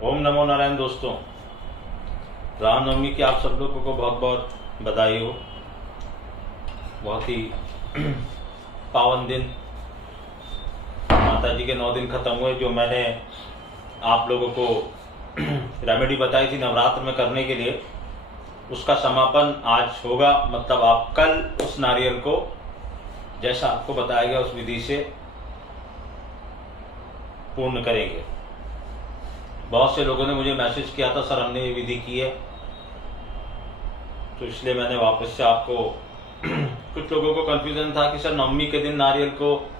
ओम नमो नारायण। दोस्तों, रामनवमी की आप सब लोगों को बहुत बहुत बधाई हो। बहुत ही पावन दिन। माता जी के 9 दिन खत्म हुए। जो मैंने आप लोगों को रेमेडी बताई थी नवरात्र में करने के लिए, उसका समापन आज होगा। मतलब आप कल उस नारियल को, जैसा आपको बताया गया उस विधि से पूर्ण करेंगे। बहुत से लोगों ने मुझे मैसेज किया था, सर हमने ये विधि की है, तो इसलिए मैंने वापस से आपको कुछ लोगों को कंफ्यूजन था कि सर नवमी के दिन नारियल को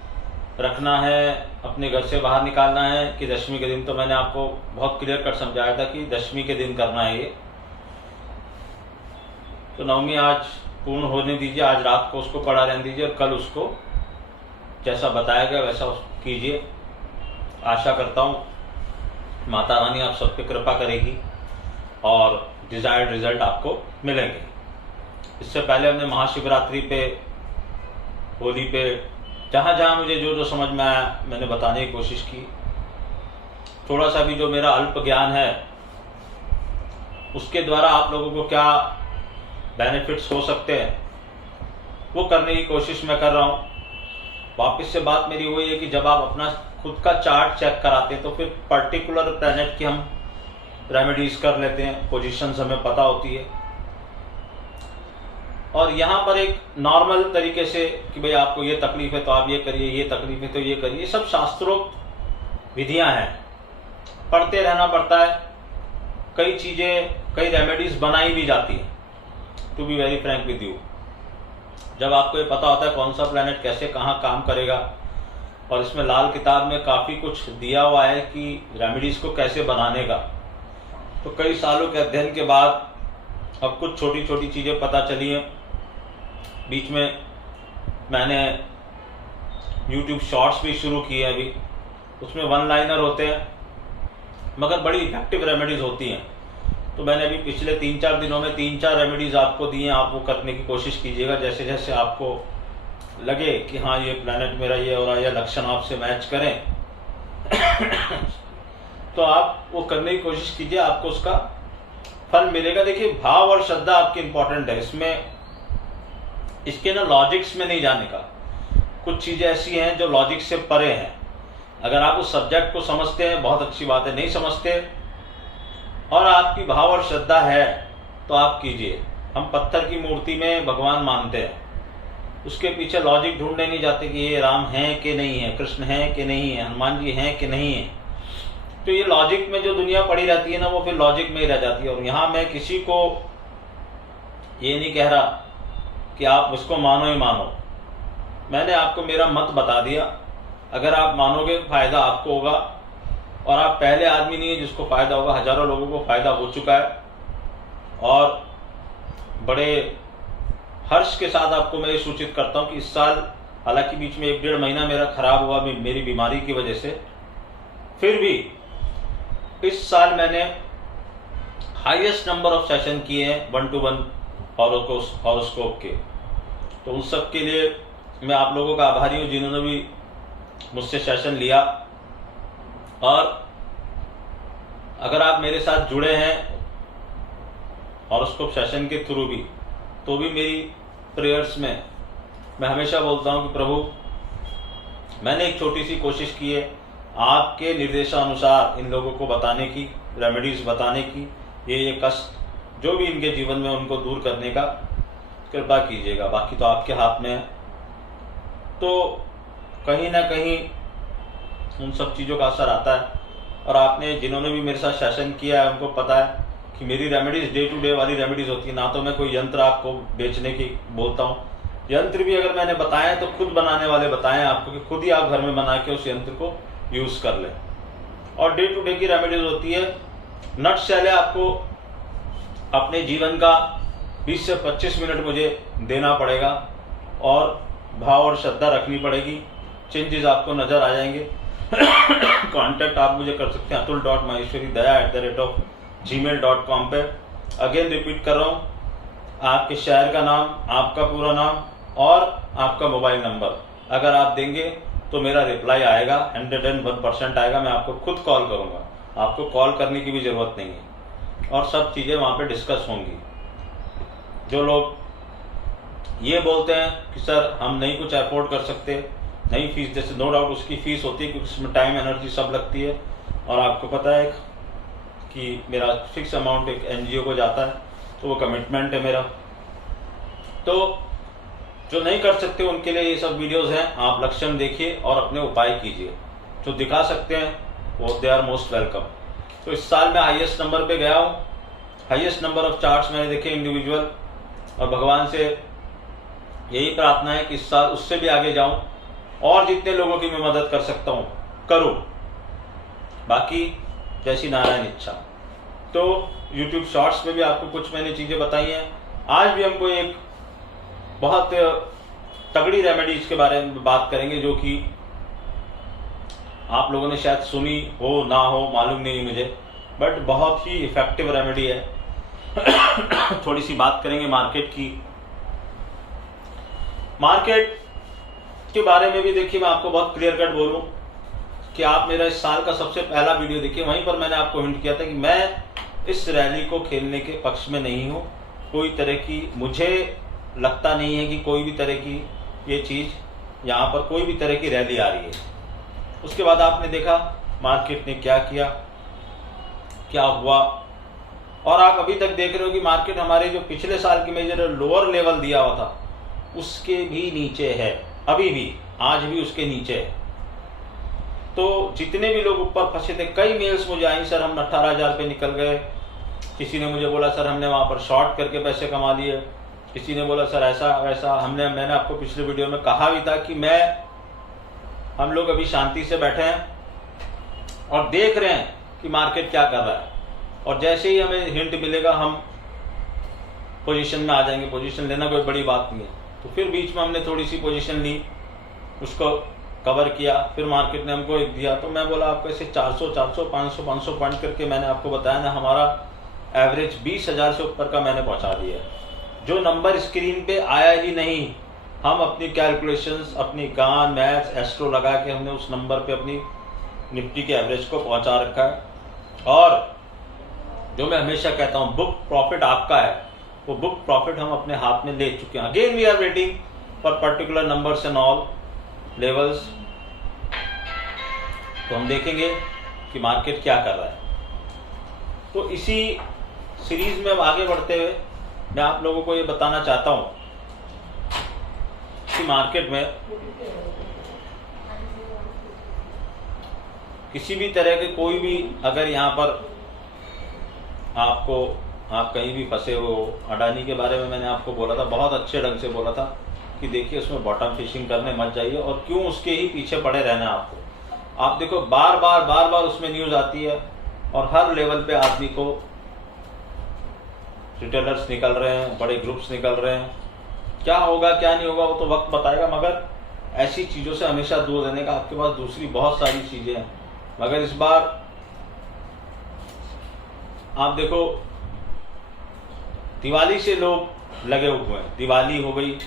रखना है, अपने घर से बाहर निकालना है कि दशमी के दिन। तो मैंने आपको बहुत क्लियर कट समझाया था कि दशमी के दिन करना है ये। तो नवमी आज पूर्ण होने दीजिए, आज रात को उसको पड़ा रहने दीजिए और कल उसको जैसा बताया गया वैसा कीजिए। आशा करता हूँ माता रानी आप सब पे कृपा करेगी और डिजायर्ड रिजल्ट आपको मिलेंगे। इससे पहले हमने महाशिवरात्रि पे, होली पे, जहाँ जहाँ मुझे जो जो समझ में आया मैंने बताने की कोशिश की। थोड़ा सा भी जो मेरा अल्प ज्ञान है उसके द्वारा आप लोगों को क्या बेनिफिट्स हो सकते हैं वो करने की कोशिश मैं कर रहा हूँ। वापस से बात मेरी वही है कि जब आप अपना खुद का चार्ट चेक कराते हैं तो फिर पर्टिकुलर प्लैनेट की हम रेमेडीज कर लेते हैं, पोजीशंस हमें पता होती है। और यहाँ पर एक नॉर्मल तरीके से कि भाई आपको ये तकलीफ है तो आप ये करिए, ये तकलीफ है तो ये करिए, सब शास्त्रोक्त विधियां हैं, पढ़ते रहना पड़ता है। कई चीजें, कई रेमेडीज बनाई भी जाती हैं। To be very frank with you, जब आपको ये पता होता है कौन सा प्लैनेट कैसे कहाँ काम करेगा, और इसमें लाल किताब में काफी कुछ दिया हुआ है कि रेमेडीज को कैसे बनाने का, तो कई सालों के अध्ययन के बाद अब कुछ छोटी छोटी चीजें पता चली हैं। बीच में मैंने YouTube शॉर्ट्स भी शुरू किए हैं अभी, उसमें 1 लाइनर होते हैं मगर बड़ी इफेक्टिव रेमेडीज होती हैं। तो मैंने अभी पिछले 3-4 दिनों में 3-4 रेमेडीज आपको दी हैं। आप वो करने की कोशिश कीजिएगा जैसे जैसे आपको लगे कि हाँ ये प्लैनेट मेरा ये हो रहा है या लक्षण आपसे मैच करें तो आप वो करने की कोशिश कीजिए, आपको उसका फल मिलेगा। देखिए, भाव और श्रद्धा आपकी इंपॉर्टेंट है। इसके ना लॉजिक्स में नहीं जाने का। कुछ चीजें ऐसी हैं जो लॉजिक से परे हैं। अगर आप उस सब्जेक्ट को समझते हैं बहुत अच्छी बात है, नहीं समझते और आपकी भाव और श्रद्धा है तो आप कीजिए। हम पत्थर की मूर्ति में भगवान मानते हैं, उसके पीछे लॉजिक ढूंढने नहीं जाते कि ये राम है कि नहीं है, कृष्ण है कि नहीं है, हनुमान जी हैं कि नहीं है। तो ये लॉजिक में जो दुनिया पड़ी रहती है ना, वो फिर लॉजिक में ही रह जाती है। और यहाँ मैं किसी को ये नहीं कह रहा कि आप उसको मानो ही मानो। मैंने आपको मेरा मत बता दिया। अगर आप मानोगे फायदा आपको होगा, और आप पहले आदमी नहीं है जिसको फायदा होगा, हजारों लोगों को फायदा हो चुका है। और बड़े हर्ष के साथ आपको मैं ये सूचित करता हूं कि इस साल, हालांकि बीच में 1-1.5 महीना मेरा खराब हुआ मेरी बीमारी की वजह से, फिर भी इस साल मैंने हाईएस्ट नंबर ऑफ सेशन किए हैं 1-to-1 हॉरोस्कोप के। तो उन सब के लिए मैं आप लोगों का आभारी हूँ जिन्होंने भी मुझसे सेशन लिया। और अगर आप मेरे साथ जुड़े हैं हॉरोस्कोप सेशन के थ्रू भी, तो भी मेरी प्रेयर्स में मैं हमेशा बोलता हूं कि प्रभु, मैंने एक छोटी सी कोशिश की है आपके निर्देशानुसार इन लोगों को बताने की, रेमेडीज बताने की, ये कष्ट जो भी इनके जीवन में उनको दूर करने का कृपा कीजिएगा। बाकी तो आपके हाथ में है। तो कहीं ना कहीं उन सब चीज़ों का असर आता है। और आपने जिन्होंने भी मेरे साथ सेशन किया है उनको पता है कि मेरी रेमेडीज डे टू डे वाली रेमेडीज होती है। ना तो मैं कोई यंत्र आपको बेचने की बोलता हूँ। यंत्र भी अगर मैंने बताए तो खुद बनाने वाले बताएं आपको कि खुद ही आप घर में बना के उस यंत्र को यूज कर लें। और डे टू डे की रेमेडीज होती है। नटशैले आपको अपने जीवन का 20 से 25 मिनट मुझे देना पड़ेगा और भाव और श्रद्धा रखनी पड़ेगी। चेंजेस आपको नजर आ जाएंगे। कांटेक्ट आप मुझे कर सकते हैं atul.maheshwaridaya@gmail.com पे। अगेन रिपीट कर रहा हूँ, आपके शहर का नाम, आपका पूरा नाम और आपका मोबाइल नंबर अगर आप देंगे तो मेरा रिप्लाई आएगा, 101% आएगा। मैं आपको खुद कॉल करूंगा आपको कॉल करने की भी ज़रूरत नहीं है, और सब चीज़ें वहाँ पे डिस्कस होंगी। जो लोग ये बोलते हैं कि सर हम नहीं कुछ अफोर्ड कर सकते, नहीं फीस, जैसे नो डाउट उसकी फ़ीस होती है क्योंकि उसमें टाइम एनर्जी सब लगती है, और आपको पता है कि मेरा फिक्स अमाउंट एक NGO को जाता है, तो वो कमिटमेंट है मेरा। तो जो नहीं कर सकते उनके लिए ये सब वीडियोस हैं, आप लक्षण देखिए और अपने उपाय कीजिए। जो दिखा सकते हैं वो दे आर मोस्ट वेलकम। तो इस साल मैं हाईएस्ट नंबर पे गया हूँ, हाईएस्ट नंबर ऑफ चार्ट्स मैंने देखे इंडिविजुअल, और भगवान से यही प्रार्थना है कि इस साल उससे भी आगे जाऊं और जितने लोगों की मैं मदद कर सकता हूं करूं, बाकी जैसी नारायण इच्छा। तो YouTube शॉर्ट्स में भी आपको कुछ मैंने चीज़ें बताई हैं। आज भी हमको एक बहुत तगड़ी रेमेडीज के बारे में बात करेंगे, जो कि आप लोगों ने शायद सुनी हो ना हो मालूम नहीं मुझे, बट बहुत ही इफेक्टिव रेमेडी है। थोड़ी सी बात करेंगे मार्केट की। मार्केट के बारे में भी देखिए, मैं आपको बहुत क्लियर कट बोलूं कि आप मेरा इस साल का सबसे पहला वीडियो देखिए, वहीं पर मैंने आपको हिंट किया था कि मैं इस रैली को खेलने के पक्ष में नहीं हूं। कोई तरह की, मुझे लगता नहीं है कि कोई भी तरह की ये चीज़ यहाँ पर कोई भी तरह की रैली आ रही है। उसके बाद आपने देखा मार्केट ने क्या किया, क्या हुआ, और आप अभी तक देख रहे हो कि मार्केट हमारे जो पिछले साल की मेजर लोअर लेवल दिया हुआ था उसके भी नीचे है, अभी भी आज भी उसके नीचे है। तो जितने भी लोग ऊपर फंसे थे, कई मेल्स मुझे आई, सर हम 18,000 पे निकल गए, किसी ने मुझे बोला सर हमने वहाँ पर शॉर्ट करके पैसे कमा लिए, किसी ने बोला सर ऐसा वैसा। मैंने आपको पिछले वीडियो में कहा भी था कि हम लोग अभी शांति से बैठे हैं और देख रहे हैं कि मार्केट क्या कर रहा है, और जैसे ही हमें हिंट मिलेगा हम पोजीशन में आ जाएंगे। पोजीशन लेना कोई बड़ी बात नहीं है। तो फिर बीच में हमने थोड़ी सी पोजीशन ली, उसको कवर किया, फिर मार्केट ने हमको एक दिया, तो मैं बोला आपको ऐसे 400 500 पॉइंट करके मैंने आपको बताया ना, हमारा एवरेज 20,000 से ऊपर का मैंने पहुंचा दिया है। जो नंबर स्क्रीन पे आया ही नहीं, हम अपनी कैलकुलेशंस, अपनी गान, मैथ्स, एस्ट्रो लगा के हमने उस नंबर पे अपनी निफ्टी के एवरेज को पहुंचा रखा है। और जो मैं हमेशा कहता हूं, बुक प्रॉफिट आपका है, वो बुक प्रॉफिट हम अपने हाथ में ले चुके हैं। Again we are waiting for particular numbers and all levels. तो हम देखेंगे कि मार्केट क्या कर रहा है। तो इसी सीरीज में अब आगे बढ़ते हुए मैं आप लोगों को ये बताना चाहता हूं कि मार्केट में किसी भी तरह के कोई भी, अगर यहाँ पर आप कहीं भी फंसे हो, अडानी के बारे में मैंने आपको बोला था, बहुत अच्छे ढंग से बोला था कि देखिए उसमें बॉटम फिशिंग करने मत जाइए, और क्यों उसके ही पीछे पड़े रहना है आपको। आप देखो बार बार उसमें न्यूज आती है, और हर लेवल पे आदमी को रिटेलर्स निकल रहे हैं, बड़े ग्रुप्स निकल रहे हैं। क्या होगा क्या नहीं होगा वो तो वक्त बताएगा, मगर ऐसी चीज़ों से हमेशा दूर रहने का आपके पास दूसरी बहुत सारी चीज़ें हैं। मगर इस बार आप देखो दिवाली से लोग लगे हुए हैं। दिवाली हो गई,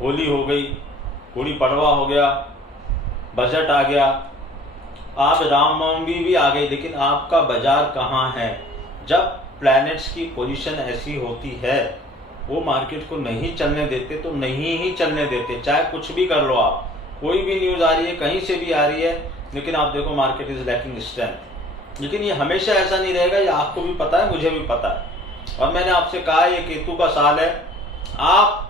होली हो गई, गुड़ी पड़वा हो गया, बजट आ गया, आप रामनवमी भी आ गई, लेकिन आपका बाजार कहाँ है? जब प्लैनेट्स की पोजीशन ऐसी होती है, वो मार्केट को नहीं चलने देते तो नहीं ही चलने देते, चाहे कुछ भी कर लो आप। कोई भी न्यूज़ आ रही है, कहीं से भी आ रही है, लेकिन आप देखो मार्केट इज लैकिंग स्ट्रेंथ। लेकिन ये हमेशा ऐसा नहीं रहेगा, ये आपको भी पता है, मुझे भी पता है। और मैंने आपसे कहा ये केतु का साल है। आप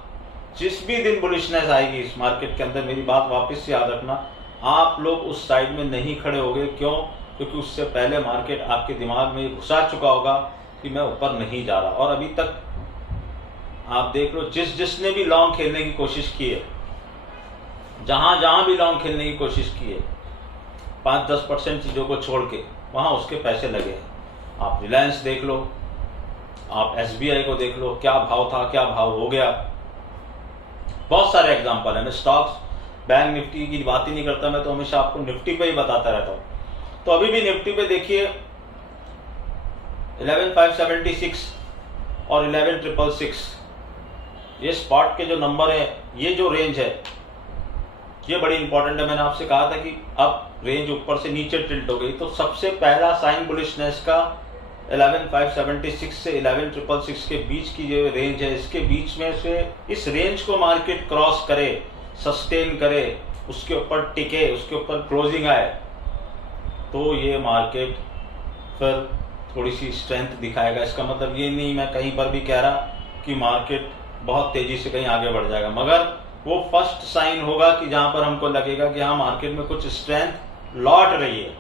जिस भी दिन बुलिशनेस आएगी इस मार्केट के अंदर, मेरी बात वापस से याद रखना, आप लोग उस साइड में नहीं खड़े होगे। क्यों? क्योंकि उससे पहले मार्केट आपके दिमाग में घुसा चुका होगा कि मैं ऊपर नहीं जा रहा। और अभी तक आप देख लो, जिसने भी लॉन्ग खेलने की कोशिश की है, जहां भी लॉन्ग खेलने की कोशिश की है, 5-10% चीज़ों को छोड़ के, वहां उसके पैसे लगे हैं। आप रिलायंस देख लो, आप SBI को देख लो, क्या भाव था, क्या भाव हो गया। बहुत सारे एग्जाम्पल है। मैं स्टॉक्स, बैंक निफ्टी की बात ही नहीं करता, मैं तो हमेशा आपको निफ्टी पे ही बताता रहता हूँ। तो अभी भी निफ्टी पे देखिए 11,576 और 11,666, ये स्पॉट के जो नंबर है, ये जो रेंज है, ये बड़ी इंपॉर्टेंट है। मैंने आपसे कहा था कि अब रेंज ऊपर से नीचे टिल्ट हो गई, तो सबसे पहला साइन बुलिशनेस का 11,576 से 11,666 के बीच की जो रेंज है, इसके बीच में से इस रेंज को मार्केट क्रॉस करे, सस्टेन करे, उसके ऊपर टिके, उसके ऊपर क्लोजिंग आए, तो ये मार्केट फिर थोड़ी सी स्ट्रेंथ दिखाएगा। इसका मतलब ये नहीं मैं कहीं पर भी कह रहा कि मार्केट बहुत तेजी से कहीं आगे बढ़ जाएगा, मगर वो फर्स्ट साइन होगा कि जहां पर हमको लगेगा कि हाँ मार्केट में कुछ स्ट्रेंथ लौट रही है।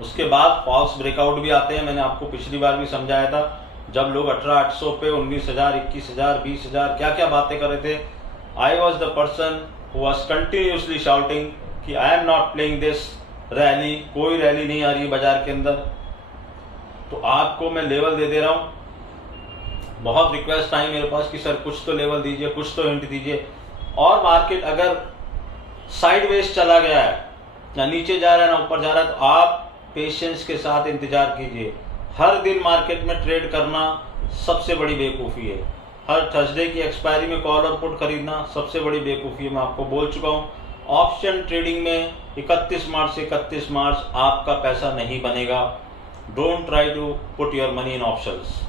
उसके बाद फॉल्स ब्रेकआउट भी आते हैं। मैंने आपको पिछली बार भी समझाया था, जब लोग 18,800 पे 19,000, 21,000, 20,000 क्या क्या बातें कर रहे थे, I was the person who was continuously shouting कि I am not playing this rally, कोई रैली नहीं आ रही बाजार के अंदर। तो आपको मैं लेवल दे रहा हूं, बहुत रिक्वेस्ट आई मेरे पास कि सर कुछ तो लेवल दीजिए, कुछ तो हिंट दीजिए। और मार्केट अगर साइडवेज चला गया है, ना नीचे जा रहा है ना ऊपर जा रहा है, तो आप पेशेंस के साथ इंतजार कीजिए। हर दिन मार्केट में ट्रेड करना सबसे बड़ी बेवकूफ़ी है। हर थर्सडे की एक्सपायरी में कॉल और पुट खरीदना सबसे बड़ी बेवकूफ़ी है। मैं आपको बोल चुका हूँ, ऑप्शन ट्रेडिंग में 31 मार्च से 31 मार्च आपका पैसा नहीं बनेगा। Don't try to put your money in options.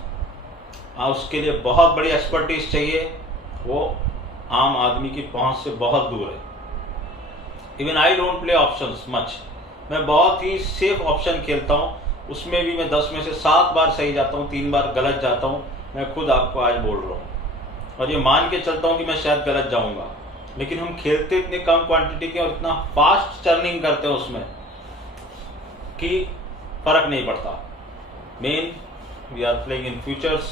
उसके लिए बहुत बड़ी एक्सपर्टीज चाहिए, वो आम आदमी की पहुंच से बहुत दूर है। Even I don't play options much, मैं बहुत ही सेफ ऑप्शन खेलता हूं, उसमें भी मैं 10 में से 7 बार सही जाता हूं, 3 बार गलत जाता हूं। मैं खुद आपको आज बोल रहा हूं और ये मान के चलता हूं कि मैं शायद गलत जाऊंगा, लेकिन हम खेलते इतने कम क्वांटिटी के और इतना फास्ट चर्निंग करते हैं उसमें कि फर्क नहीं पड़ता। मेन we are playing in futures,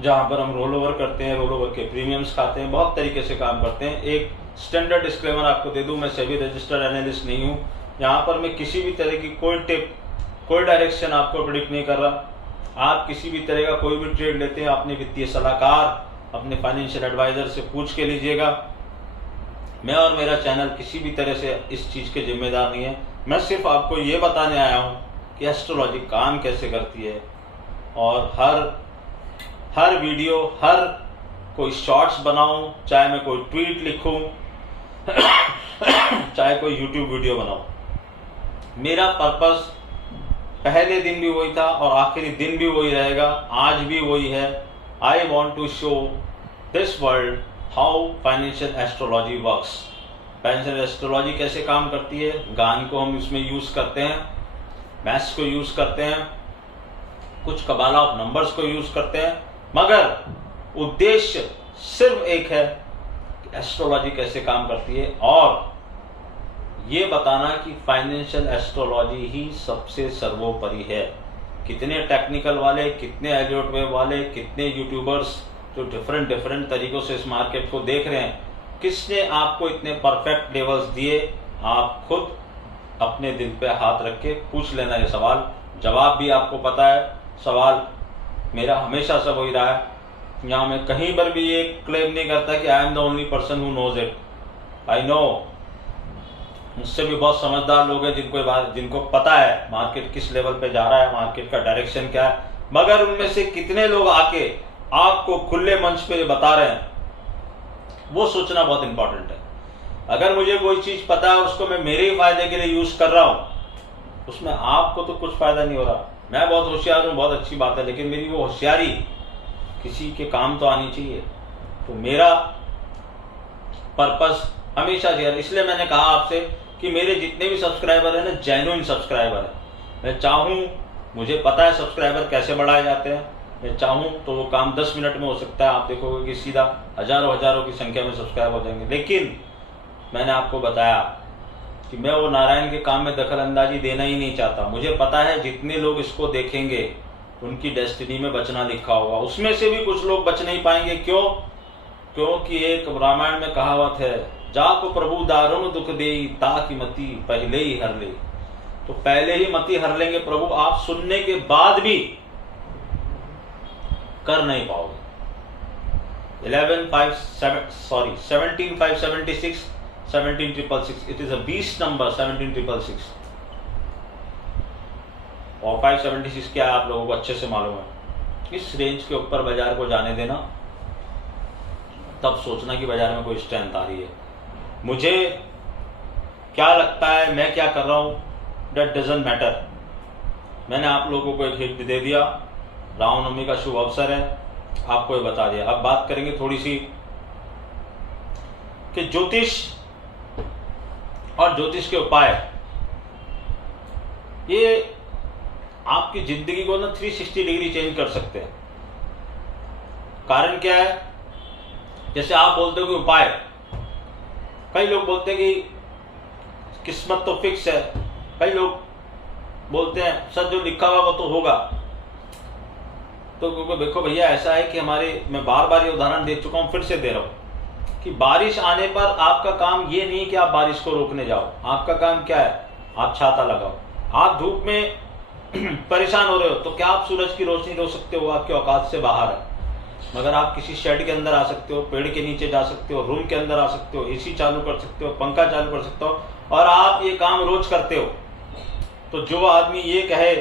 जहां पर हम रोल ओवर करते हैं, रोल ओवर के प्रीमियम्स खाते हैं, बहुत तरीके से काम करते हैं। एक स्टैंडर्ड डिस्क्लेमर आपको दे दूं, मैं सेबी रजिस्टर्ड एनालिस्ट नहीं हूं। यहाँ पर मैं किसी भी तरह की कोई टिप, कोई डायरेक्शन आपको प्रेडिक्ट नहीं कर रहा। आप किसी भी तरह का कोई भी ट्रेड लेते हैं, अपने वित्तीय सलाहकार, अपने फाइनेंशियल एडवाइजर से पूछ के लीजिएगा। मैं और मेरा चैनल किसी भी तरह से इस चीज़ के जिम्मेदार नहीं है। मैं सिर्फ आपको ये बताने आया हूँ कि एस्ट्रोलॉजी काम कैसे करती है, और हर वीडियो, हर कोई शॉर्ट्स बनाऊं, चाहे मैं कोई ट्वीट लिखूं चाहे कोई यूट्यूब वीडियो बनाऊं, मेरा पर्पस पहले दिन भी वही था और आखिरी दिन भी वही रहेगा, आज भी वही है। I want to show this world how financial astrology works. Financial astrology कैसे काम करती है, गान को हम इसमें यूज करते हैं, मैथ्स को यूज करते हैं, कुछ कबाला ऑफ नंबर्स को यूज करते हैं, मगर उद्देश्य सिर्फ एक है कि एस्ट्रोलॉजी कैसे काम करती है, और ये बताना कि फाइनेंशियल एस्ट्रोलॉजी ही सबसे सर्वोपरि है। कितने टेक्निकल वाले, कितने एलियट वेब वाले, कितने यूट्यूबर्स जो डिफरेंट तरीकों से इस मार्केट को देख रहे हैं, किसने आपको इतने परफेक्ट लेवल्स दिए, आप खुद अपने दिल पे हाथ रख के पूछ लेना ये सवाल। जवाब भी आपको पता है। सवाल मेरा हमेशा से वही रहा है। यहाँ मैं कहीं पर भी ये क्लेम नहीं करता कि I am the only person who knows it. I know, मुझसे भी बहुत समझदार लोग हैं जिनको पता है मार्केट किस लेवल पे जा रहा है, मार्केट का डायरेक्शन क्या है, मगर उनमें से कितने लोग आके आपको खुले मंच पे बता रहे हैं, वो सोचना बहुत इंपॉर्टेंट है। अगर मुझे कोई चीज पता है और उसको मैं मेरे ही फायदे के लिए यूज कर रहा हूं, उसमें आपको तो कुछ फायदा नहीं हो रहा। मैं बहुत होशियार हूं, बहुत अच्छी बात है, लेकिन मेरी वो होशियारी किसी के काम तो आनी चाहिए। तो मेरा पर्पस हमेशा से, इसलिए मैंने कहा आपसे कि मेरे जितने भी सब्सक्राइबर हैं ना, जेन्युइन सब्सक्राइबर है। मैं चाहूं, मुझे पता है सब्सक्राइबर कैसे बढ़ाए जाते हैं, मैं चाहूं तो वो काम 10 मिनट में हो सकता है। आप देखोगे कि सीधा हजारों की संख्या में सब्सक्राइब हो जाएंगे। लेकिन मैंने आपको बताया कि मैं वो नारायण के काम में दखल अंदाजी देना ही नहीं चाहता। मुझे पता है जितने लोग इसको देखेंगे उनकी डेस्टिनी में बचना लिखा होगा। उसमें से भी कुछ लोग बच नहीं पाएंगे। क्यों? क्योंकि एक रामायण में कहावत है, जाको प्रभु दारुण दुख देई ताकि मति पहले ही हर ले। तो पहले ही मति हर लेंगे प्रभु, आप सुनने के बाद भी कर नहीं पाओगे। 17,576, 17,666, it is a beast number 17,666 और 576 क्या आप लोगों को अच्छे से मालूम है। इस रेंज के ऊपर बाजार को जाने देना, तब सोचना कि बाजार में कोई स्ट्रेंथ आ रही है। मुझे क्या लगता है मैं क्या कर रहा हूँ, दैट डजंट मैटर। मैंने आप लोगों को एक हिंट दे दिया, रामनवमी का शुभ अवसर है, आपको ये बता दिया। अब बात करेंगे थोड़ी सी कि ज्योतिष और ज्योतिष के उपाय, ये आपकी जिंदगी को ना 360 डिग्री चेंज कर सकते हैं। कारण क्या है, जैसे आप बोलते हो कि उपाय, कई लोग बोलते हैं कि किस्मत तो फिक्स है, कई लोग बोलते हैं सर जो लिखा हुआ वो तो होगा। तो क्योंकि देखो भैया ऐसा है कि मैं बार बार ये उदाहरण दे चुका हूं, फिर से दे रहा हूं कि बारिश आने पर आपका काम ये नहीं कि आप बारिश को रोकने जाओ, आपका काम क्या है, आप छाता लगाओ। आप धूप में परेशान हो रहे हो तो क्या आप सूरज की रोशनी रोक सकते हो, आपके औकात से बाहर है। मगर आप किसी शेड के अंदर आ सकते हो, पेड़ के नीचे जा सकते हो, रूम के अंदर आ सकते हो, एसी चालू कर सकते हो, पंखा चालू कर सकते हो, और आप ये काम रोज करते हो। तो जो आदमी ये कहे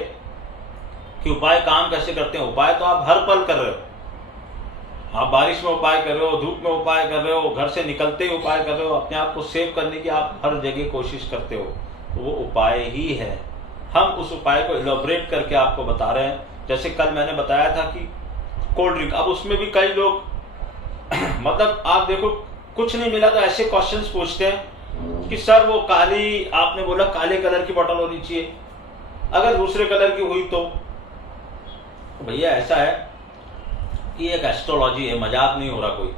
कि उपाय काम कैसे करते हैं, उपाय तो आप हर पल कर रहे हो। आप बारिश में उपाय कर रहे हो, धूप में उपाय कर रहे हो, घर से निकलते ही उपाय कर रहे हो, अपने आप को सेव करने की आप हर जगह कोशिश करते हो, तो वो उपाय ही है। हम उस उपाय को इलॉबरेट करके आपको बता रहे हैं। जैसे कल मैंने बताया था कि कोल्ड ड्रिंक, अब उसमें भी कई लोग मतलब आप देखो कुछ नहीं मिला तो ऐसे क्वेश्चंस पूछते हैं कि सर वो काली, आपने बोला काले कलर की बोतल होनी चाहिए, अगर दूसरे कलर की हुई तो भैया ऐसा है कि एक एस्ट्रोलॉजी है, मजाक नहीं हो रहा कोई,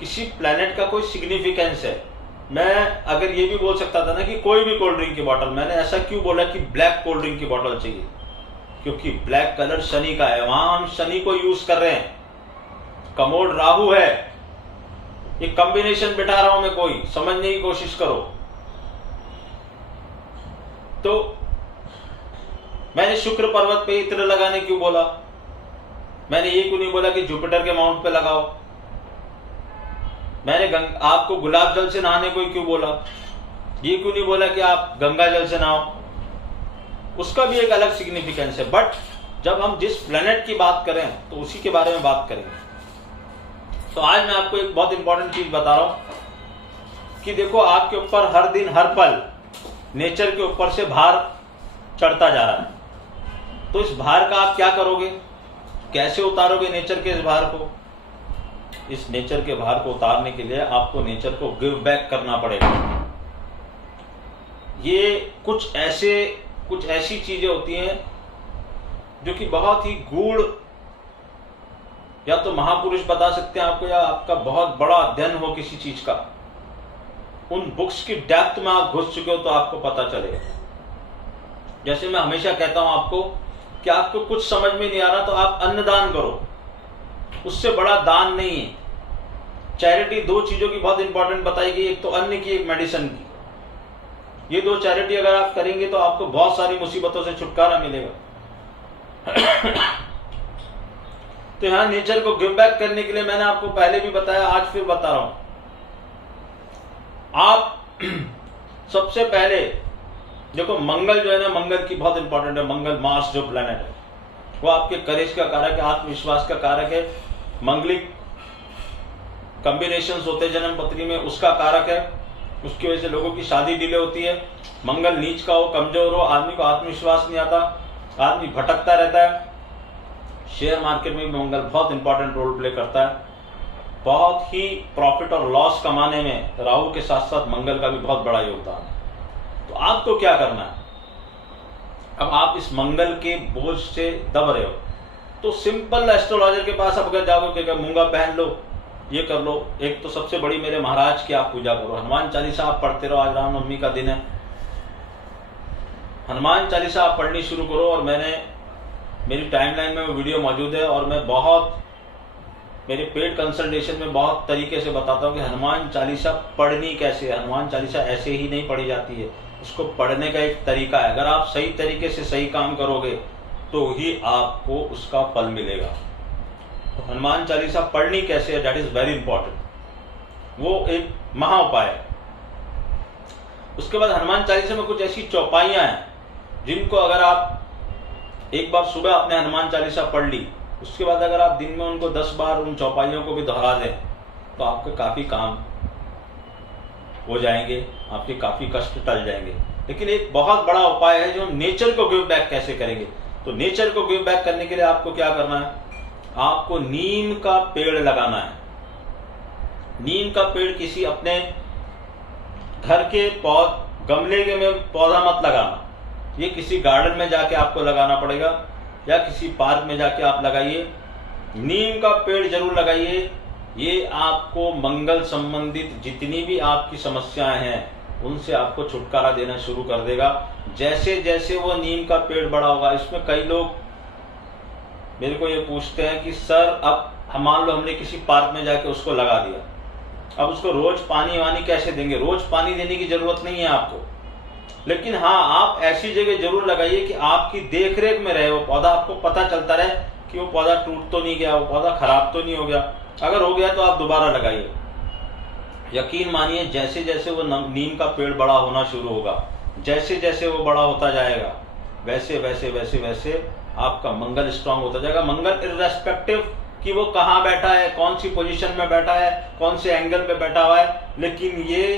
किसी प्लेनेट का कोई सिग्निफिकेंस है। मैं अगर ये भी बोल सकता था ना कि कोई भी कोल्ड ड्रिंक की बोतल, मैंने ऐसा क्यों बोला कि ब्लैक कोल्ड ड्रिंक की बोतल चाहिए, क्योंकि ब्लैक कलर शनि का है, वहां हम शनि को यूज कर रहे हैं। कमोड राहु है, ये कॉम्बिनेशन बिठा रहा हूं मैं, कोई समझने की कोशिश करो। तो मैंने शुक्र पर्वत पे इत्र लगाने क्यों बोला, मैंने ये क्यों नहीं बोला कि जुपिटर के माउंट पे लगाओ। मैंने आपको गुलाब जल से नहाने को क्यों बोला, ये क्यों नहीं बोला कि आप गंगा जल से नहाओ, उसका भी एक अलग सिग्निफिकेंस है। बट जब हम जिस प्लेनेट की बात करें तो उसी के बारे में बात करेंगे। तो आज मैं आपको एक बहुत इंपॉर्टेंट चीज बता रहा हूं कि देखो आपके ऊपर हर दिन हर पल नेचर के ऊपर से भार चढ़ता जा रहा है। तो इस भार का आप क्या करोगे, कैसे उतारोगे नेचर के इस भार को। इस नेचर के भार को उतारने के लिए आपको नेचर को गिव बैक करना पड़ेगा। ये कुछ ऐसी चीजें होती हैं जो कि बहुत ही गूढ़, या तो महापुरुष बता सकते हैं आपको, या आपका बहुत बड़ा अध्ययन हो किसी चीज का, उन बुक्स की डेप्थ में आप घुस चुके हो तो आपको पता चलेगा। जैसे मैं हमेशा कहता हूं आपको कि आपको कुछ समझ में नहीं आ रहा तो आप अन्नदान करो, उससे बड़ा दान नहीं है। चैरिटी दो चीजों की बहुत इंपॉर्टेंट बताई गई, एक तो अन्न की, एक मेडिसिन की। ये दो चैरिटी अगर आप करेंगे तो आपको बहुत सारी मुसीबतों से छुटकारा मिलेगा। तो यहां नेचर को गिव बैक करने के लिए मैंने आपको पहले भी बताया, आज फिर बता रहा हूं। आप सबसे पहले देखो, मंगल जो है ना, मंगल की बहुत इंपॉर्टेंट है। मंगल, मार्स जो प्लेनेट है, वो आपके करेज का कारक है, आत्मविश्वास का कारक है। मंगलिक कॉम्बिनेशंस होते हैं जन्म पत्री में, उसका कारक है। उसकी वजह से लोगों की शादी डिले होती है। मंगल नीच का हो, कमजोर हो, आदमी को आत्मविश्वास नहीं आता, आदमी भटकता रहता है। शेयर मार्केट में भी मंगल बहुत इंपॉर्टेंट रोल प्ले करता है। बहुत ही प्रॉफिट और लॉस कमाने में राहु के साथ साथ मंगल का भी बहुत बड़ा योगदान है। तो आपको क्या करना है, अब आप इस मंगल के बोझ से दब रहे हो, तो सिंपल एस्ट्रोलॉजर के पास अब अगर जाओगे कि मूंगा पहन लो, ये कर लो। एक तो सबसे बड़ी मेरे महाराज की आप पूजा करो, हनुमान चालीसा आप पढ़ते रहो। आज रामनवमी का दिन है, हनुमान चालीसा आप पढ़नी शुरू करो। और मेरी टाइमलाइन में वो वीडियो मौजूद है, और मैं मेरे पेड कंसल्टेशन में बहुत तरीके से बताता हूँ कि हनुमान चालीसा पढ़नी कैसे है। हनुमान चालीसा ऐसे ही नहीं पढ़ी जाती है, उसको पढ़ने का एक तरीका है। अगर आप सही तरीके से सही काम करोगे तो ही आपको उसका फल मिलेगा। तो हनुमान चालीसा पढ़नी कैसे है, दैट इज वेरी इंपॉर्टेंट। वो एक महा उपाय है। उसके बाद हनुमान चालीसा में कुछ ऐसी चौपाइयां हैं जिनको अगर आप एक बार सुबह आपने हनुमान चालीसा पढ़ ली, उसके बाद अगर आप दिन में उनको 10 बार उन चौपाइयों को भी दोहरा दें तो आपके काफी काम हो जाएंगे। आपके काफ़ी कष्ट टल जाएंगे। लेकिन एक बहुत बड़ा उपाय है जो हम नेचर को गिव बैक कैसे करेंगे। तो नेचर को गिव बैक करने के लिए आपको क्या करना है, आपको नीम का पेड़ लगाना है। नीम का पेड़ किसी अपने घर के गमले के में पौधा मत लगाना, ये किसी गार्डन में जाके आपको लगाना पड़ेगा या किसी पार्क में जाके आप लगाइए। नीम का पेड़ जरूर लगाइए। ये आपको मंगल संबंधित जितनी भी आपकी समस्याएं हैं उनसे आपको छुटकारा देना शुरू कर देगा। जैसे जैसे वो नीम का पेड़ बड़ा होगा, इसमें कई लोग मेरे को ये पूछते हैं कि सर अब मान लो हमने किसी पार्क में जाके उसको लगा दिया, अब उसको रोज पानी वानी कैसे देंगे। रोज पानी देने की जरूरत नहीं है आपको, लेकिन हाँ आप ऐसी जगह जरूर लगाइए कि आपकी देख रेख में रहे वो पौधा, आपको पता चलता रहे कि वो पौधा टूट तो नहीं गया, वो पौधा खराब तो नहीं हो गया। अगर हो गया तो आप दोबारा लगाइए। यकीन मानिए जैसे जैसे वो नीम का पेड़ बड़ा होना शुरू होगा, जैसे जैसे वो बड़ा होता जाएगा, वैसे वैसे वैसे वैसे आपका मंगल स्ट्रांग होता जाएगा। मंगल इर्रेस्पेक्टिव कि वो कहाँ बैठा है, कौन सी पोजीशन में बैठा है, कौन से एंगल पे बैठा हुआ है, लेकिन ये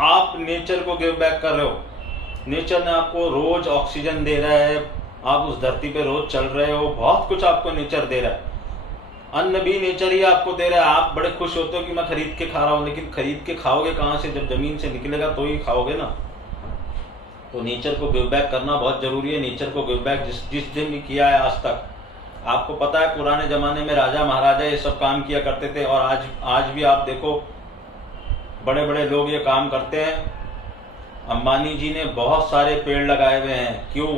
आप नेचर को गिव बैक कर रहे हो। नेचर ने आपको रोज ऑक्सीजन दे रहा है, आप उस धरती पे रोज चल रहे हो, बहुत कुछ आपको नेचर दे रहा है। अन्न भी नेचर ही आपको दे रहा है। आप बड़े खुश होते हो कि मैं खरीद के खा रहा हूँ, लेकिन खरीद के खाओगे कहाँ से, जब जमीन से निकलेगा तो ही खाओगे ना। तो नेचर को गिव बैक करना बहुत जरूरी है। नेचर को गिव बैक जिस दिन भी किया है आज तक, आपको पता है पुराने जमाने में राजा महाराजा ये सब काम किया करते थे, और आज भी आप देखो बड़े बड़े लोग ये काम करते हैं। अंबानी जी ने बहुत सारे पेड़ लगाए हुए हैं, क्यों?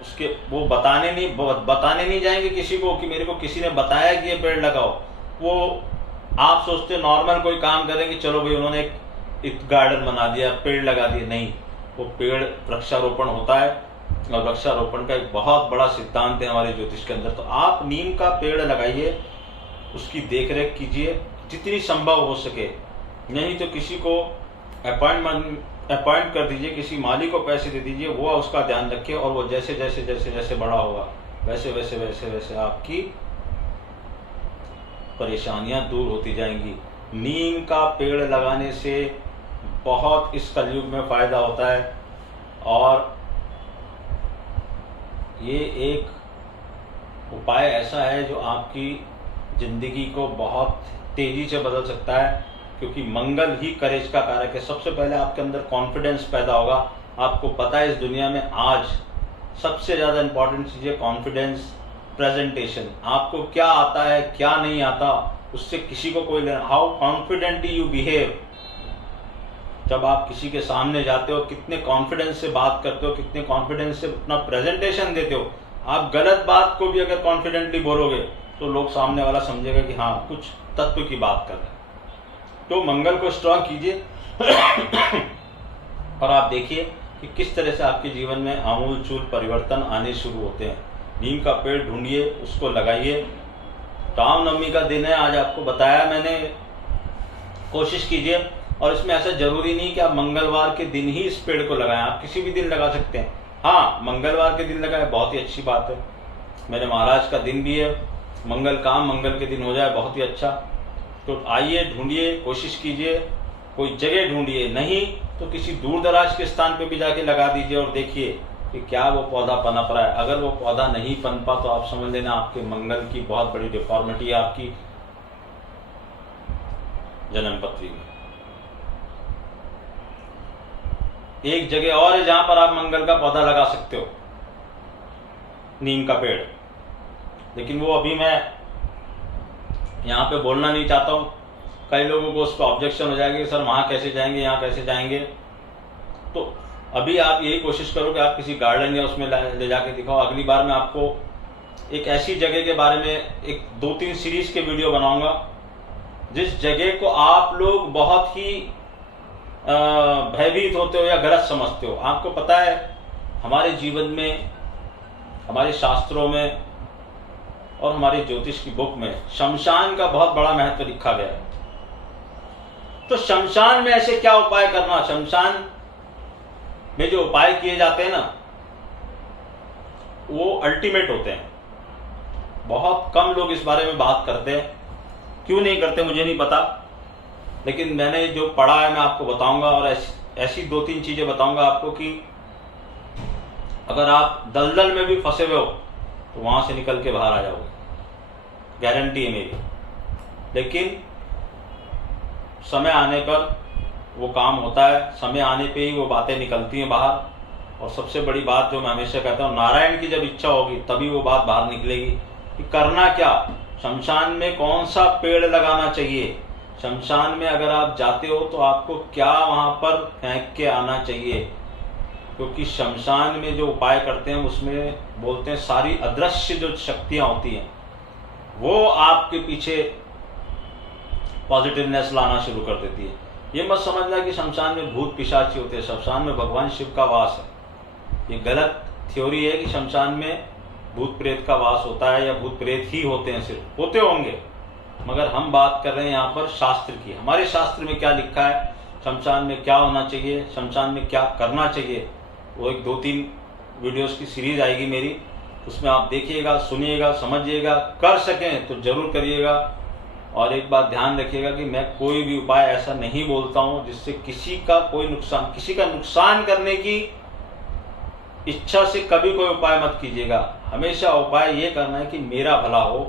उसके वो बताने नहीं जाएंगे किसी को कि मेरे को किसी ने बताया कि ये पेड़ लगाओ। वो आप सोचते नॉर्मल कोई काम करेंगे, चलो भाई उन्होंने एक गार्डन बना दिया, पेड़ लगा दिए, नहीं। वो पेड़ वृक्षारोपण होता है, और वृक्षारोपण का एक बहुत बड़ा सिद्धांत है हमारे ज्योतिष के अंदर। तो आप नीम का पेड़ लगाइए, उसकी देखरेख कीजिए जितनी संभव हो सके। नहीं तो किसी को अपॉइंट कर दीजिए, किसी माली को पैसे दे दीजिए, वो उसका ध्यान रखे, और वो जैसे जैसे जैसे जैसे बड़ा होगा वैसे वैसे वैसे वैसे आपकी परेशानियां दूर होती जाएंगी। नीम का पेड़ लगाने से बहुत इस कलयुग में फायदा होता है, और ये एक उपाय ऐसा है जो आपकी जिंदगी को बहुत तेजी से बदल सकता है, क्योंकि मंगल ही करेज का कारक है। सबसे पहले आपके अंदर कॉन्फिडेंस पैदा होगा। आपको पता है इस दुनिया में आज सबसे ज़्यादा इंपॉर्टेंट चीज़ है कॉन्फिडेंस, प्रेजेंटेशन। आपको क्या आता है क्या नहीं आता उससे किसी को कोई लेना, हाउ कॉन्फिडेंटली यू बिहेव। जब आप किसी के सामने जाते हो, कितने कॉन्फिडेंस से बात करते हो, कितने कॉन्फिडेंस से अपना प्रेजेंटेशन देते हो। आप गलत बात को भी अगर कॉन्फिडेंटली बोलोगे तो लोग सामने वाला समझेगा कि हाँ कुछ तत्व की बात कर रहे हैं। तो मंगल को स्ट्रांग कीजिए और आप देखिए कि किस तरह से आपके जीवन में आमूलचूल परिवर्तन आने शुरू होते हैं। नीम का पेड़ ढूंढिए, उसको लगाइए। रामनवमी का दिन है आज, आपको बताया मैंने, कोशिश कीजिए। और इसमें ऐसा जरूरी नहीं कि आप मंगलवार के दिन ही इस पेड़ को लगाएं, आप किसी भी दिन लगा सकते हैं। हाँ, मंगलवार के दिन लगाए बहुत ही अच्छी बात है। मेरे महाराज का दिन भी है, मंगल काम मंगल के दिन हो जाए बहुत ही अच्छा। तो आइए, ढूंढिए, कोशिश कीजिए, कोई जगह ढूंढिए, नहीं तो किसी दूर दराज के स्थान पे भी जाके लगा दीजिए और देखिए कि क्या वो पौधा पनप रहा है। अगर वो पौधा नहीं पनपा तो आप समझ लेना आपके मंगल की बहुत बड़ी डिफॉर्मिटी है आपकी जन्म पत्री में। एक जगह और है जहां पर आप मंगल का पौधा लगा सकते हो, नीम का पेड़, लेकिन वो अभी मैं यहाँ पे बोलना नहीं चाहता हूँ। कई लोगों को उस पर ऑब्जेक्शन हो जाएगा कि सर वहाँ कैसे जाएंगे, यहाँ कैसे जाएंगे। तो अभी आप यही कोशिश करो कि आप किसी गार्डन या उसमें ले जाके दिखाओ। अगली बार मैं आपको एक ऐसी जगह के बारे में एक 2-3 सीरीज के वीडियो बनाऊंगा जिस जगह को आप लोग बहुत ही भयभीत होते हो या गलत समझते हो। आपको पता है हमारे जीवन में, हमारे शास्त्रों में और हमारे ज्योतिष की बुक में शमशान का बहुत बड़ा महत्व लिखा गया है। तो शमशान में ऐसे क्या उपाय करना, शमशान में जो उपाय किए जाते हैं ना वो अल्टीमेट होते हैं। बहुत कम लोग इस बारे में बात करते हैं, क्यों नहीं करते मुझे नहीं पता। लेकिन मैंने जो पढ़ा है मैं आपको बताऊंगा, और ऐसी 2-3 चीजें बताऊंगा आपको कि अगर आप दलदल में भी फंसे हुए हो तो वहां से निकल के बाहर आ जाओगे, गारंटी है मेरी। लेकिन समय आने पर वो काम होता है, समय आने पे ही वो बातें निकलती हैं बाहर। और सबसे बड़ी बात जो मैं हमेशा कहता हूँ, नारायण की जब इच्छा होगी तभी वो बात बाहर निकलेगी कि करना क्या, शमशान में कौन सा पेड़ लगाना चाहिए, शमशान में अगर आप जाते हो तो आपको क्या वहां पर फेंक के आना चाहिए। क्योंकि शमशान में जो उपाय करते हैं उसमें बोलते हैं सारी अदृश्य जो शक्तियां होती हैं वो आपके पीछे पॉजिटिवनेस लाना शुरू कर देती है। ये मत समझना कि शमशान में भूत पिशाची होते हैं, शमशान में भगवान शिव का वास है। ये गलत थ्योरी है कि शमशान में भूत प्रेत का वास होता है या भूत प्रेत ही होते हैं, सिर्फ होते होंगे, मगर हम बात कर रहे हैं यहाँ पर शास्त्र की। हमारे शास्त्र में क्या लिखा है, शमशान में क्या होना चाहिए, शमशान में क्या करना चाहिए, वो एक 2-3 वीडियोस की सीरीज आएगी मेरी, उसमें आप देखिएगा, सुनिएगा, समझिएगा, कर सकें तो जरूर करिएगा। और एक बात ध्यान रखिएगा कि मैं कोई भी उपाय ऐसा नहीं बोलता हूं जिससे किसी का कोई नुकसान, किसी का नुकसान करने की इच्छा से कभी कोई उपाय मत कीजिएगा। हमेशा उपाय ये करना है कि मेरा भला हो,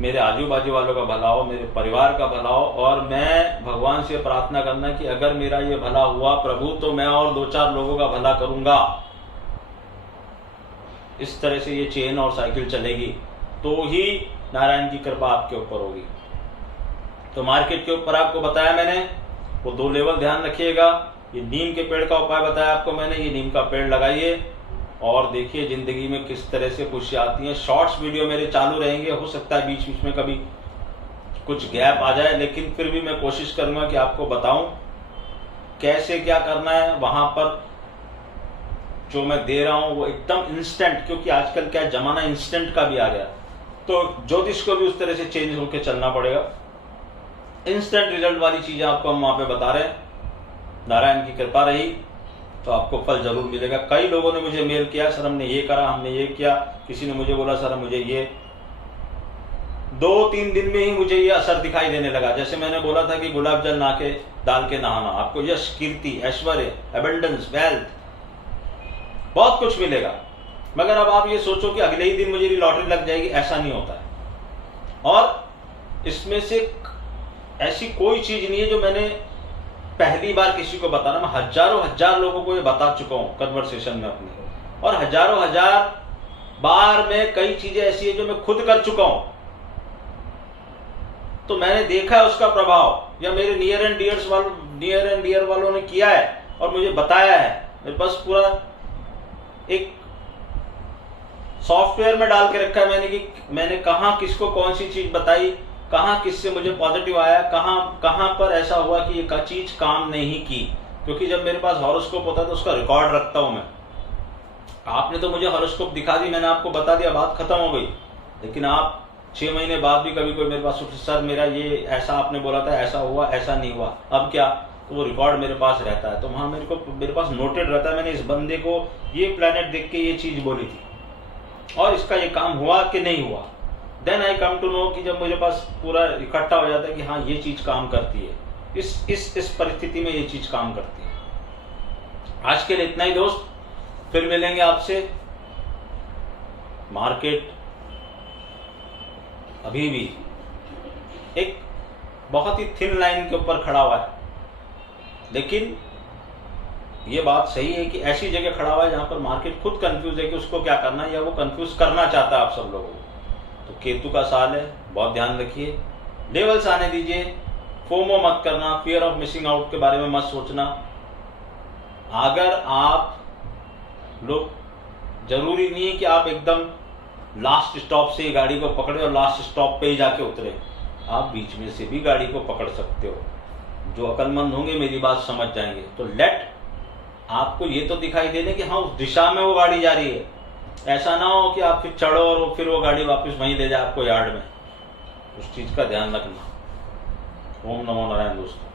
मेरे आजू बाजू वालों का भला हो, मेरे परिवार का भला हो, और मैं भगवान से प्रार्थना करना कि अगर मेरा ये भला हुआ प्रभु तो मैं और 2-4 लोगों का भला करूंगा। इस तरह से ये चेन और साइकिल चलेगी तो ही नारायण की कृपा आपके ऊपर होगी। तो मार्केट के ऊपर आपको बताया मैंने, वो 2 लेवल ध्यान रखिएगा। ये नीम के पेड़ का उपाय बताया आपको मैंने, ये नीम का पेड़ लगाइए और देखिए जिंदगी में किस तरह से खुशी आती है। शॉर्ट्स वीडियो मेरे चालू रहेंगे, हो सकता है बीच बीच में कभी कुछ गैप आ जाए, लेकिन फिर भी मैं कोशिश करूंगा कि आपको बताऊं कैसे क्या करना है। वहां पर जो मैं दे रहा हूं वो एकदम इंस्टेंट, क्योंकि आजकल क्या जमाना इंस्टेंट का भी आ गया, तो ज्योतिष को भी उस तरह से चेंज होकर चलना पड़ेगा। इंस्टेंट रिजल्ट वाली चीजें आपको हम वहां पे बता रहे हैं। नारायण की कृपा रही तो आपको फल जरूर मिलेगा। कई लोगों ने मुझे मेल किया, सर हमने ये करा, हमने ये किया, किसी ने मुझे बोला सर मुझे ये, 2-3 दिन में ही मुझे ये असर दिखाई देने लगा। जैसे मैंने बोला था कि गुलाब जल डाल के नहाना, आपको यश, कीर्ति, ऐश्वर्य, एबंडेंस, वेल्थ, बहुत कुछ मिलेगा। मगर अब आप ये सोचो कि अगले ही दिन मुझे लॉटरी लग जाएगी, ऐसा नहीं होता है। और इसमें से ऐसी कोई चीज नहीं है जो मैंने पहली बार किसी को बताना, मैं हजारों हजार लोगों को ये बता चुका हूं कन्वर्सेशन में अपने, और हजारों हजार बार में कई चीजें ऐसी है जो मैं खुद कर चुका हूं। तो मैंने देखा है उसका प्रभाव, या मेरे नियर एंड डियर वालों ने किया है और मुझे बताया है। मेरे पास पूरा एक सॉफ्टवेयर में डाल के रखा है मैंने कि मैंने कहां किसको कौन सी चीज बताई, कहां किससे मुझे पॉजिटिव आया, कहां पर ऐसा हुआ कि ये चीज काम नहीं की। क्योंकि जब मेरे पास हॉरोस्कोप होता है तो उसका रिकॉर्ड रखता हूं मैं। आपने तो मुझे हॉरोस्कोप दिखा दी, मैंने आपको बता दिया, बात खत्म हो गई। लेकिन आप 6 महीने बाद भी कभी कोई मेरे पास सर मेरा ये ऐसा आपने बोला था, ऐसा हुआ, ऐसा नहीं हुआ, अब क्या, तो वो रिकॉर्ड मेरे पास रहता है। तो वहां मेरे पास नोटेड रहता है, मैंने इस बंदे को ये प्लेनेट देख के ये चीज बोली थी और इसका ये काम हुआ कि नहीं हुआ। Then I come to know कि जब मेरे पास पूरा इकट्ठा हो जाता है कि हाँ ये चीज काम करती है, इस परिस्थिति में ये चीज काम करती है। आज के लिए इतना ही दोस्त, फिर मिलेंगे आपसे। मार्केट अभी भी एक बहुत ही थिन लाइन के ऊपर खड़ा हुआ है, लेकिन ये बात सही है कि ऐसी जगह खड़ा हुआ है जहां पर मार्केट खुद कंफ्यूज है कि उसको क्या करना है, या वो कंफ्यूज करना चाहता है आप सब लोगों को। तो केतु का साल है, बहुत ध्यान रखिए, लेवल्स आने दीजिए, फोमो मत करना, फियर ऑफ मिसिंग आउट के बारे में मत सोचना। अगर आप लोग, जरूरी नहीं है कि आप एकदम लास्ट स्टॉप से गाड़ी को पकड़े और लास्ट स्टॉप पे ही जाके उतरे, आप बीच में से भी गाड़ी को पकड़ सकते हो। जो अक्लमंद होंगे मेरी बात समझ जाएंगे। तो लेट आपको ये तो दिखाई देने कि हाँ उस दिशा में वो गाड़ी जा रही है, ऐसा ना हो कि आप फिर चढ़ो और फिर वो गाड़ी वापस वहीं ले जाए आपको यार्ड में। उस चीज का ध्यान रखना। ओम नमो नारायण दोस्तों।